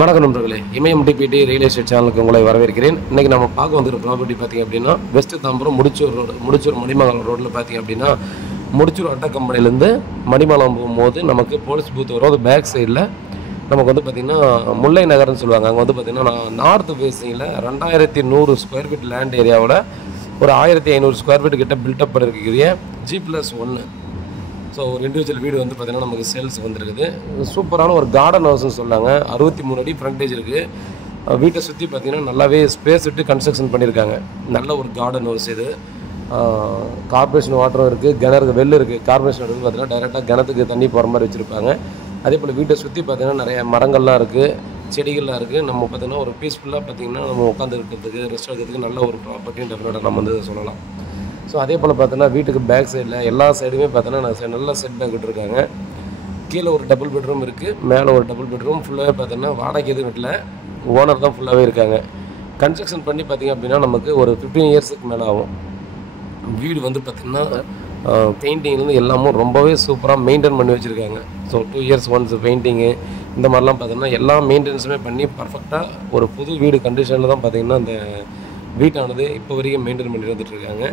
வணக்கம் நண்பர்களே, இமயம் DBT real estate சேனலுக்கு உங்களை வரவேற்கிறேன். இன்றைக்கி நம்ம பார்க்க வந்துருக்க ப்ராப்பர்ட்டி பார்த்திங்க அப்படின்னா வெஸ்ட் தாம்பரம் முடிச்சூர் ரோடு, முடிச்சூர் மணிமங்கலம் ரோட்டில் பார்த்திங்க அப்படின்னா முடிச்சூர் அட்டை கம்பெனிலேருந்து மணிமங்கலம் போகும்போது நமக்கு போலீஸ் பூத் வரும். அது பேக் சைடில் நமக்கு வந்து பார்த்திங்கன்னா முல்லை நகர்னு சொல்லுவாங்க. அங்கே வந்து பார்த்திங்கன்னா நார்த் ஃபேஸிங்கில் 2100 ஸ்கொயர் ஃபீட் லேண்ட் ஏரியாவில் ஒரு 1500 ஸ்கொயர் ஃபீட் கிட்ட பில்டப் பண்ணிருக்கக்கூடிய G+1. ஸோ ஒரு இண்டிவிஜுவல் வீடு வந்து பார்த்திங்கன்னா நமக்கு சேல்ஸ் வந்துருக்குது. சூப்பரான ஒரு கார்டன் ஹவுஸ்னு சொன்னாங்க. 63 அடி ஃப்ரண்டேஜ் இருக்குது. வீட்டை சுற்றி பார்த்திங்கன்னா நல்லாவே ஸ்பேஸ் விட்டு கன்ஸ்ட்ரக்ஷன் பண்ணியிருக்காங்க. நல்ல ஒரு கார்டன் ஹவுஸ் இது. கார்பரேஷன் வாட்டரும் இருக்குது, கிணறு வெள்ளு இருக்குது. கார்பரேஷன் வந்து பார்த்திங்கன்னா டைரெக்டாக கிணத்துக்கு தண்ணி போகிற மாதிரி வச்சுருப்பாங்க. அதே போல் வீட்டை சுற்றி பார்த்திங்கன்னா நிறைய மரங்கள்லாம் இருக்குது, செடிகள்லாம் இருக்குது. நம்ம பார்த்திங்கன்னா ஒரு பீஸ்ஃபுல்லாக பார்த்திங்கன்னா நம்ம உட்காந்து இருக்கிறதுக்கு, ரெஸ்ட் எடுக்கிறதுக்கு நல்ல ஒரு ப்ராப்பர்ட்டின்னு டெஃபினட்டாக நம்ம வந்து சொல்லலாம். ஸோ அதே போல் பார்த்தோன்னா வீட்டுக்கு பேக் சைடில் எல்லா சைடுமே பார்த்தோன்னா நல்ல செட் பேக் விட்டுருக்காங்க. கீழே ஒரு டபுள் பெட்ரூம் இருக்குது, மேலே ஒரு டபுள் பெட்ரூம். ஃபுல்லாகவே பார்த்தோன்னா வாடகை எதுவும் வீட்டில் ஓனர் தான் ஃபுல்லாகவே இருக்காங்க. கன்ஸ்ட்ரக்ஷன் பண்ணி பார்த்திங்க அப்படின்னா நமக்கு ஒரு 15 இயர்ஸுக்கு மேலே ஆகும். வீடு வந்து பார்த்திங்கன்னா பெயிண்டிங்லேருந்து எல்லாமும் ரொம்பவே சூப்பராக மெயின்டைன் பண்ணி வச்சுருக்காங்க. ஸோ 2 இயர்ஸ் ஒன்ஸ் பெயிண்டிங்கு இந்த மாதிரிலாம் பார்த்தோன்னா எல்லா மெயின்டெனன்ஸுமே பண்ணி பர்ஃபெக்டாக ஒரு புது வீடு கண்டிஷனில் தான் பார்த்திங்கன்னா அந்த வீட்டானது இப்போ வரைக்கும் மெயின்டைன் பண்ணி வந்துட்டுருக்காங்க.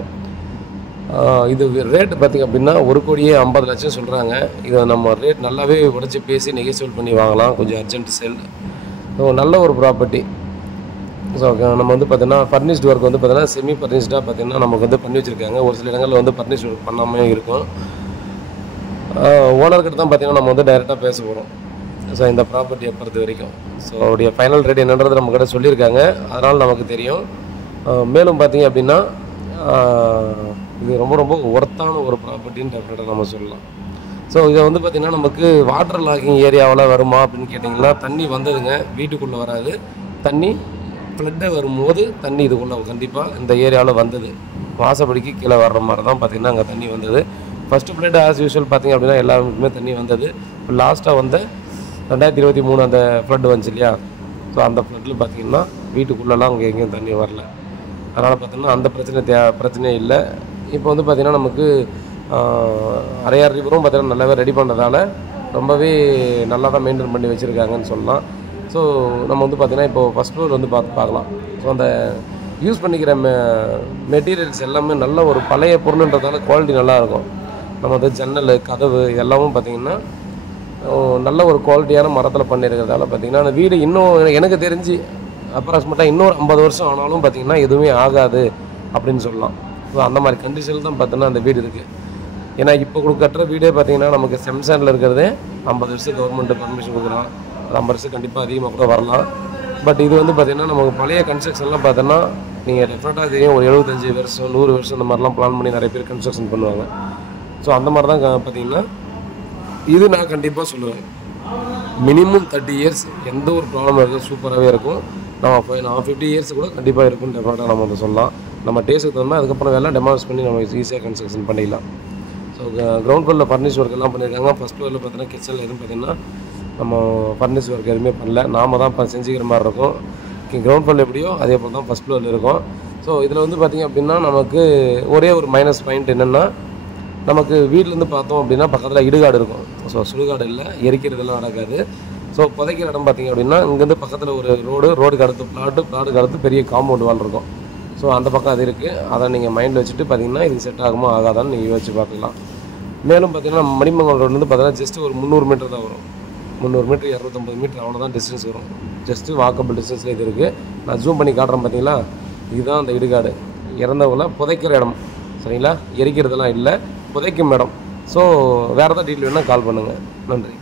இது ரேட்டு பார்த்திங்க அப்படின்னா 1,50,00,000 சொல்கிறாங்க. இதை நம்ம ரேட் நல்லாவே உடச்சி பேசி நெகோசியேட் பண்ணி வாங்கலாம். கொஞ்சம் அர்ஜென்ட் சேல். ஸோ நல்ல ஒரு ப்ராப்பர்ட்டி. ஸோ நம்ம வந்து பார்த்தீங்கன்னா ஃபர்னிஷ்டு ஒர்க் வந்து பார்த்தீங்கன்னா செமி ஃபர்னிஷ்டாக பார்த்திங்கன்னா நமக்கு வந்து பண்ணி வச்சுருக்காங்க. ஒரு சில இடங்களில் வந்து ஃபர்னிஷ்டு ஒர்க் பண்ணாமல் இருக்கும். ஓனர்கிட்ட தான் பார்த்திங்கன்னா நம்ம வந்து டைரெக்டாக பேச போகிறோம். ஸோ இந்த ப்ராப்பர்ட்டியை பொறுத்த வரைக்கும் ஸோ அவருடைய ஃபைனல் ரேட் என்னன்றது நம்மக்கிட்ட சொல்லியிருக்காங்க. அதனால் நமக்கு தெரியும். மேலும் பார்த்திங்க அப்படின்னா இது ரொம்ப ஒர்த்தான ஒரு ப்ராப்பர்ட்டின்னு டெஃபினட்டாக நம்ம சொல்லலாம். ஸோ இதை வந்து பார்த்திங்கன்னா நமக்கு வாட்டர் லாகிங் ஏரியாவில் வருமா அப்படின்னு கேட்டிங்கன்னா தண்ணி வந்ததுங்க. வீட்டுக்குள்ளே வராது. தண்ணி ஃப்ளட்டை வரும்போது தண்ணி இதுக்குள்ளே கண்டிப்பாக இந்த ஏரியாவில் வந்தது. வாசப்படிக்கு கீழே வர்ற மாதிரி தான் பார்த்திங்கன்னா அங்கே தண்ணி வந்தது. ஃபஸ்ட்டு ஃப்ளட் ஆஸ் யூஷுவல் பார்த்திங்க அப்படின்னா எல்லாருக்குமே தண்ணி வந்தது. இப்போ லாஸ்ட்டாக வந்து 2023 அந்த ஃப்ளட் வந்துச்சு இல்லையா? ஸோ அந்த ஃப்ளட்டில் பார்த்திங்கன்னா வீட்டுக்குள்ளெல்லாம் அங்கே எங்கேயும் தண்ணி வரல. அதனால் பார்த்திங்கன்னா அந்த பிரச்சனையே இல்லை. இப்போ வந்து பார்த்திங்கன்னா நமக்கு அரையார் ரிவரும் பார்த்திங்கன்னா நல்லாவே ரெடி பண்ணுறதால ரொம்பவே நல்லா தான் மெயின்டைன் பண்ணி வச்சுருக்காங்கன்னு சொல்லலாம். ஸோ நம்ம வந்து பார்த்திங்கன்னா இப்போ ஃபஸ்ட் ஃப்ளோர் வந்து பார்க்கலாம். ஸோ அந்த யூஸ் பண்ணிக்கிற மெட்டீரியல்ஸ் எல்லாமே நல்ல ஒரு பழைய பொருள்ன்றதால குவாலிட்டி நல்லாயிருக்கும். நம்ம வந்து ஜன்னல் கதவு எல்லாமும் பார்த்திங்கன்னா நல்ல ஒரு குவாலிட்டியான மரத்தில் பண்ணியிருக்கிறதால பார்த்திங்கன்னா அந்த வீடு இன்னும் எனக்கு தெரிஞ்சு அப்ராக்சிமேட்டாக இன்னொரு 50 வருஷம் ஆனாலும் பார்த்திங்கன்னா எதுவுமே ஆகாது அப்படின்னு சொல்லலாம். ஸோ அந்த மாதிரி கண்டிஷனில் தான் பார்த்தோன்னா அந்த வீடு இருக்குது. ஏன்னா இப்போ கட்டுற வீடே பார்த்திங்கன்னா நமக்கு செம்சாண்டில் இருக்கிறதே 50 வருஷம் கவர்மெண்ட்டு பர்மிஷன் கொடுக்கலாம். 50 வருஷம் கண்டிப்பாக அதிகமாக கூட வரலாம். பட் இது வந்து பார்த்திங்கன்னா நமக்கு பழைய கன்ஸ்ட்ரக்ஷன்லாம் பார்த்தோன்னா நீங்கள் டெஃபினட்டாக தெரியும் ஒரு 75 வருஷம் 100 வருஷம் இந்த மாதிரிலாம் பிளான் பண்ணி நிறைய பேர் கன்ஸ்ட்ரக்ஷன் பண்ணுவாங்க. ஸோ அந்த மாதிரி தான் பார்த்திங்கன்னா இது நான் கண்டிப்பாக சொல்லுவேன். மினிமம் 30 இயர்ஸ் எந்த ஒரு ப்ராப்ளம் இருக்குது சூப்பராகவே இருக்கும். நான் 50 இயர்ஸ் கூட கண்டிப்பாக இருக்குன்னு டெஃபினட்டாக நம்ம வந்து சொல்லலாம். நம்ம டேஸ்ட்டுக்கு தகுந்த மாதிரி அதுக்கப்புறம் வேலை டெமாலிஷ் பண்ணி நம்ம ஈஸியாக கன்ஸ்ட்ரக்ஷன் பண்ணிடலாம். ஸோ கிரவுண்ட் ஃப்ளோரில் ஃபர்னிஷ் ஒர்க் எல்லாம் பண்ணியிருக்காங்க. ஃபஸ்ட் ஃப்ளோரில் பார்த்தீங்கன்னா கிச்சனில் எதுவும் பார்த்திங்கன்னா நம்ம ஃபர்னிஷ் ஒர்க் எதுவுமே பண்ணல. நாம தான் இப்போ செஞ்சுக்கிற மாதிரி இருக்கும். கிரவுண்ட் ஃப்ளோரில் எப்படியோ அதே போல் தான் ஃபஸ்ட் ஃப்ளோரில் இருக்கும். ஸோ இதில் வந்து பார்த்திங்க அப்படின்னா நமக்கு ஒரே ஒரு மைனஸ் பாயிண்ட் என்னென்னா நமக்கு வீட்டிலேருந்து பார்த்தோம் அப்படின்னா பக்கத்தில் இடுகாடு இருக்கும். ஸோ சுடுகாடு இல்லை, எரிக்கிறதெல்லாம் நடக்காது. ஸோ புதைக்கிற இடம் பார்த்திங்க அப்படின்னா இங்கேருந்து பக்கத்தில் ஒரு ரோடுக்கு அடுத்து பிளாட்டுக்கு அடுத்து பெரிய காம்பவுண்ட் வால் இருக்கும். ஸோ அந்த பக்கம் அது இருக்குது. அதை நீங்கள் மைண்டில் வச்சுட்டு பார்த்திங்கன்னா இது செட் ஆகுமா ஆகாதான்னு நீங்கள் யோசிச்சு பார்க்கலாம். மேலும் பார்த்திங்கன்னா மணிமங்கலம் ரோட்லேருந்து பார்த்தீங்கன்னா ஜஸ்ட்டு ஒரு 300 மீட்டர் தான் வரும். 300 மீட்டர் 250 மீட்டர் அவ்வளோதான் டிஸ்டன்ஸ் வரும். ஜஸ்ட்டு வாக்கபிள் டிஸ்டன்ஸில் இது இருக்குது. நான் ஜூம் பண்ணி காட்டுறேன் பார்த்தீங்களா? இதுதான் அந்த இடுகாடு. இறந்தவங்கள புதைக்கிற இடம். சரிங்களா? எரிக்கிறதெல்லாம் இல்லை, புதைக்கும் இடம். ஸோ வேறு ஏதாவது டீட்டெயில் வேணால் கால் பண்ணுங்கள். நன்றி.